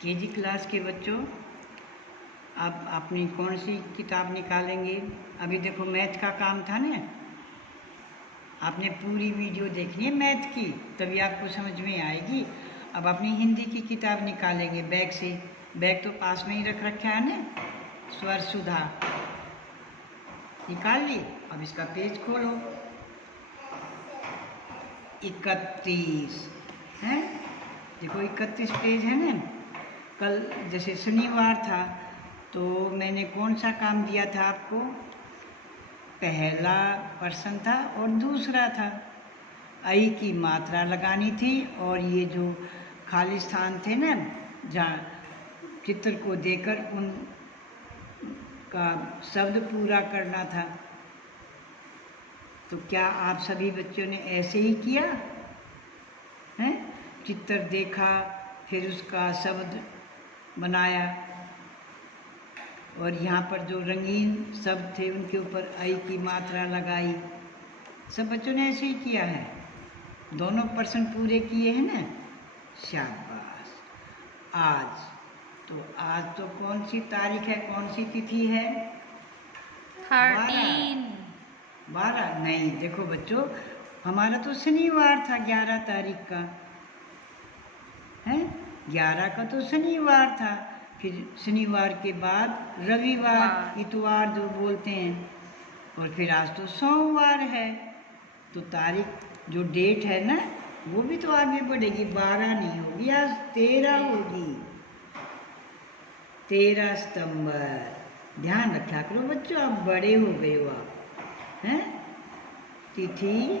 KG class के बच्चों, आप अपनी कौन सी किताब निकालेंगे? अभी देखो मैथ का काम था ना, आपने पूरी वीडियो देखनी है मैथ की, तभी आपको समझ में आएगी। अब अपनी हिंदी की किताब निकालेंगे बैग से। बैग तो पास में ही रख रखा है ना, स्वर सुधा निकाल ली। अब इसका पेज खोलो, 31 है। देखो 31 पेज है ना। कल जैसे शनिवार था तो मैंने कौन सा काम दिया था आपको? पहला पर्सन था और दूसरा था। आई की मात्रा लगानी थी और ये जो खाली स्थान थे ना, जहाँ चित्र को देकर उन का शब्द पूरा करना था। तो क्या आप सभी बच्चों ने ऐसे ही किया है? चित्र देखा, फिर उसका शब्द बनाया और यहाँ पर जो रंगीन शब्द थे उनके ऊपर आई की मात्रा लगाई। सब बच्चों ने ऐसे ही किया है। दोनों पर्सन पूरे किए हैं ना, शाबाश। आज तो कौन सी तारीख है, कौन सी तिथि है? 12 नहीं, देखो बच्चों, हमारा तो शनिवार था 11 तारीख का है। 11 का तो शनिवार था, फिर शनिवार के बाद रविवार, इतवार जो बोलते हैं, और फिर आज तो सोमवार है। तो तारीख जो डेट है ना, वो भी तो आगे बढ़ेगी। 12 नहीं होगी, आज 13 होगी। 13 सितंबर। ध्यान रखा करो बच्चों, आप बड़े हो गए हो आप, हैं? तिथि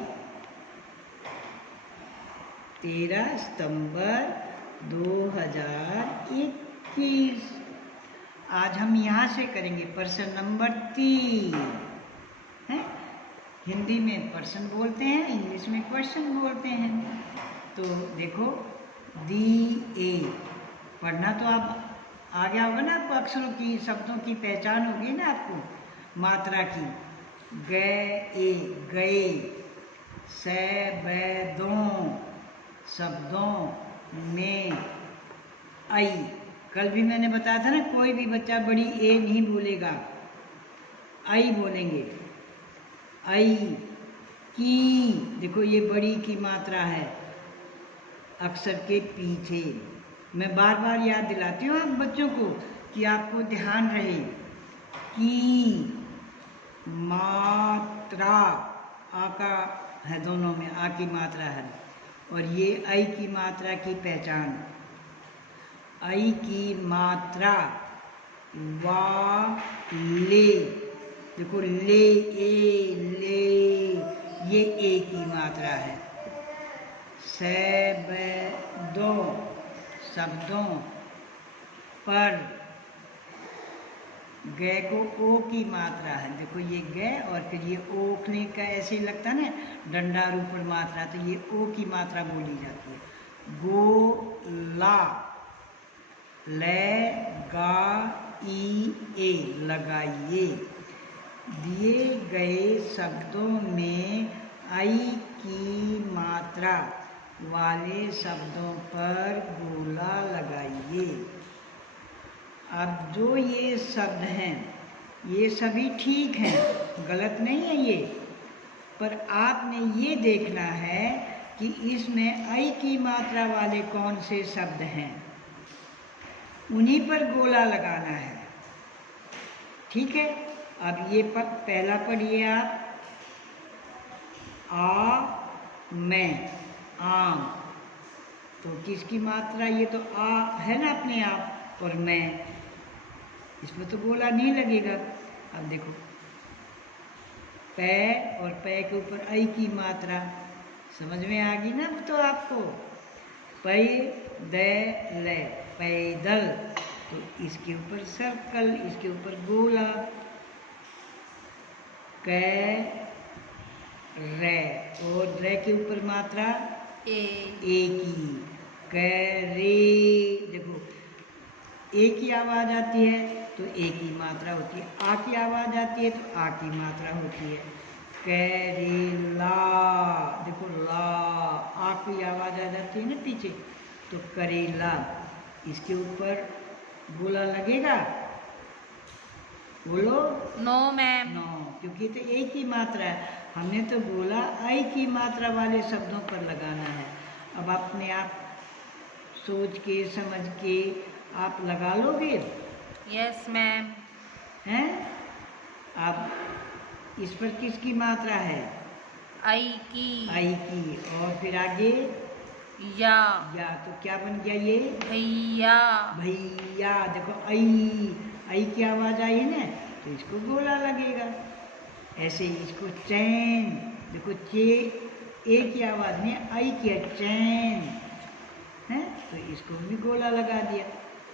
13 सितंबर 2021। आज हम यहाँ से करेंगे प्रश्न नंबर 3 है। हिंदी में पर्सन बोलते हैं, इंग्लिश में क्वेश्चन बोलते हैं। तो देखो दिए पढ़ना तो आप आ गया होगा ना, आपको अक्षरों की, शब्दों की पहचान होगी ना आपको, मात्रा की। गए, गए, शब्दों, शब्दों में आई। कल भी मैंने बताया था ना, कोई भी बच्चा बड़ी ए नहीं बोलेगा, आई बोलेंगे। आई की, देखो ये बड़ी की मात्रा है अक्षर के पीछे। मैं बार बार याद दिलाती हूँ आप बच्चों को कि आपको ध्यान रहे। की मात्रा, आ का है, दोनों में आ की मात्रा है, और ये आई की मात्रा की पहचान। आई की मात्रा वा ले, देखो ले, ले, ये ए की मात्रा है। शब्दों, शब्दों पर, ग को ओ की मात्रा है। देखो ये ग और फिर ये ओखने का ऐसे ही लगता है ना, डंडा ऊपर मात्रा, तो ये ओ की मात्रा बोली जाती है। गोला, ले गा ई ए, लगाइए। दिए गए शब्दों में आई की मात्रा वाले शब्दों पर गोला लगाइए। अब जो ये शब्द हैं ये सभी ठीक हैं, गलत नहीं है ये, पर आपने ये देखना है कि इसमें आई की मात्रा वाले कौन से शब्द हैं, उन्हीं पर गोला लगाना है। ठीक है, अब ये पहला पढ़िए आप। आ मैं, आम, तो किसकी मात्रा? ये तो आ है ना अपने आप, और मैं, इसमें तो गोला नहीं लगेगा। अब देखो पै, और पै के ऊपर आई की मात्रा, समझ में आ गई ना तो आपको। पै द ले, पैदल, तो इसके ऊपर सर्कल, इसके ऊपर गोला। कै रे, और रे के ऊपर मात्रा ए की। करे, देखो ए की आवाज आती है तो ए की मात्रा होती है, आ की आवाज आती है तो आ की मात्रा होती है। करेला, देखो ला, आ की आवाज आ जाती है ना पीछे, तो करेला। इसके ऊपर गोला लगेगा? बोलो। No ma'am. नो, क्योंकि तो एक ही मात्रा है। हमने तो बोला आई की मात्रा वाले शब्दों पर लगाना है। अब अपने आप सोच के समझ के आप लगा लोगे? Yes ma'am. हैं? अब इस पर किसकी मात्रा है? आई की। आई की। और फिर आगे या। तो क्या बन गया ये? भैया। भैया। देखो आई की आवाज आई है ना, तो इसको गोला लगेगा। ऐसे ही इसको चैन, देखो ए की आवाज में आई की है, चैन है, तो इसको भी गोला लगा दिया।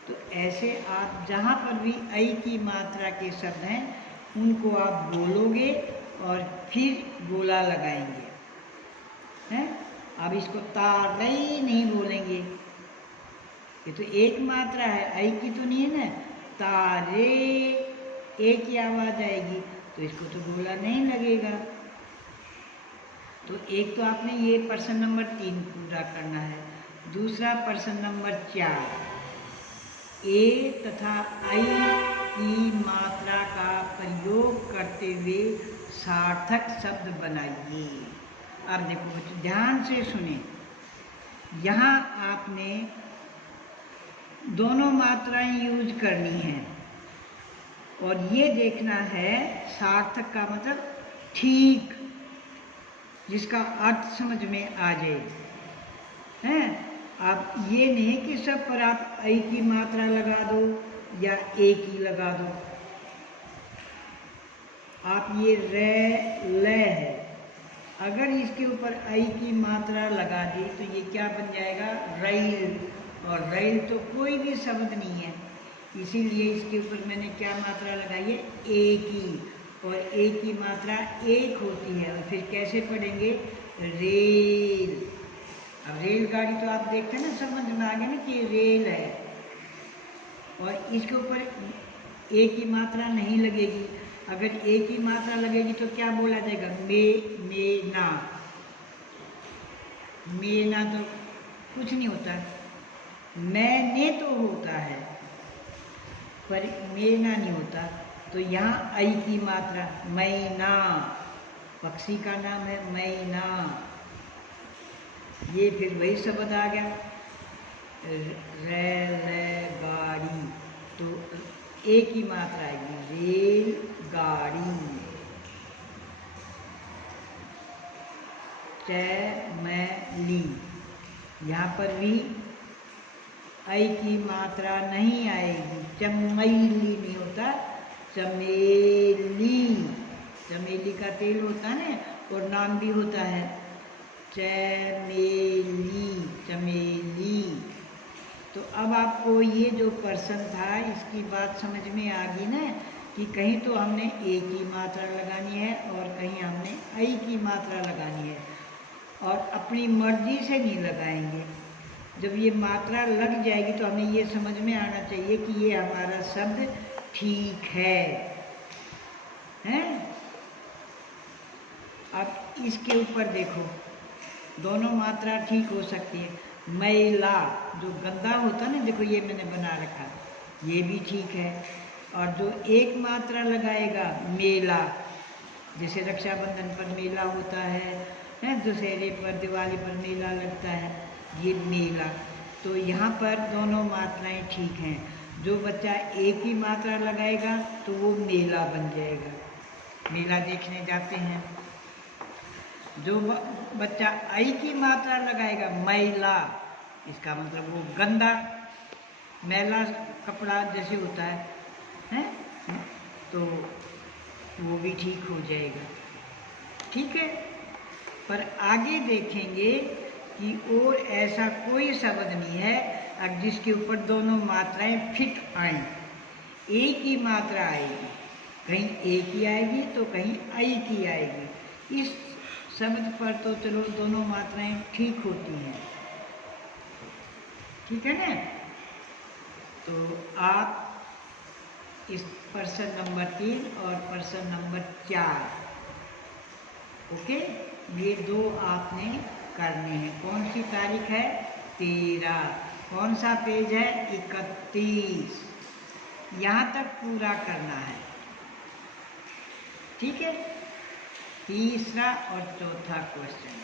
तो ऐसे आप जहाँ पर भी आई की मात्रा के शब्द हैं उनको आप बोलोगे और फिर गोला लगाएंगे। हैं? अब इसको तारई नहीं बोलेंगे, ये तो एक मात्रा है, आई की तो नहीं है ना। तारे, ए की आवाज आएगी तो इसको तो गोला नहीं लगेगा। तो एक तो आपने ये प्रश्न नंबर 3 पूरा करना है। दूसरा प्रश्न नंबर 4, ए तथा आई की मात्रा का प्रयोग करते हुए सार्थक शब्द बनाइए। अब देखो बच्चों ध्यान से सुने, यहाँ आपने दोनों मात्राएं यूज करनी है और ये देखना है सार्थक का मतलब ठीक, जिसका अर्थ समझ में आ जाए। हैं? आप ये नहीं कि सब पर आप आई की मात्रा लगा दो या ए की लगा दो। आप ये रे ले है, अगर इसके ऊपर आई की मात्रा लगा दी तो ये क्या बन जाएगा? रैल। और रैल तो कोई भी शब्द नहीं है, इसीलिए इसके ऊपर मैंने क्या मात्रा लगाई है? ए की। और ए की मात्रा एक होती है। और फिर कैसे पढ़ेंगे? रेल। अब रेलगाड़ी तो आप देखते हैं ना, समझ में आ गया ना कि रेल है। और इसके ऊपर ए की मात्रा नहीं लगेगी। अगर ए की मात्रा लगेगी तो क्या बोला जाएगा? मेना। मेना तो कुछ नहीं होता, मैंने तो होता है पर मेना नहीं होता। तो यहाँ आई की मात्रा मैना, पक्षी का नाम है मैना। ये फिर वही शब्द आ गया रेलगाड़ी, तो ए की मात्रा आएगी रेल गाड़ी। चैमली, यहाँ पर भी आई की मात्रा नहीं आएगी, चमेली नहीं होता, चमेली। चमेली का तेल होता है ना, और नाम भी होता है चमेली, चमेली। तो अब आपको ये जो प्रश्न था इसकी बात समझ में आ गई ना, कि कहीं तो हमने ए की मात्रा लगानी है और कहीं हमने आई की मात्रा लगानी है, और अपनी मर्जी से नहीं लगाएंगे। जब ये मात्रा लग जाएगी तो हमें ये समझ में आना चाहिए कि ये हमारा शब्द ठीक है, हैं? अब इसके ऊपर देखो, दोनों मात्रा ठीक हो सकती है। मैला जो गंदा होता है ना, देखो ये मैंने बना रखा, ये भी ठीक है। और जो एक मात्रा लगाएगा मेला, जैसे रक्षाबंधन पर मेला होता है, दशहरे पर, दिवाली पर मेला लगता है, ये मेला। तो यहाँ पर दोनों मात्राएं ठीक हैं। जो बच्चा एक ही मात्रा लगाएगा तो वो मेला बन जाएगा, मेला देखने जाते हैं। जो बच्चा आई की मात्रा लगाएगा मैला, इसका मतलब वो गंदा, मैला कपड़ा जैसे होता है, तो वो भी ठीक हो जाएगा। ठीक है, पर आगे देखेंगे कि और ऐसा कोई शब्द नहीं है जिसके ऊपर दोनों मात्राएं फिट आएं। एक ही मात्रा आएगी, कहीं ए की आएगी तो कहीं आई की आएगी। इस शब्द पर तो चलो दोनों मात्राएं ठीक होती हैं, ठीक है ना। तो आप इस प्रश्न नंबर 3 और प्रश्न नंबर 4, ओके, ये दो आपने करने हैं। कौन सी तारीख है? 13। कौन सा पेज है? 31। यहाँ तक पूरा करना है, ठीक है। तीसरा और चौथा क्वेश्चन।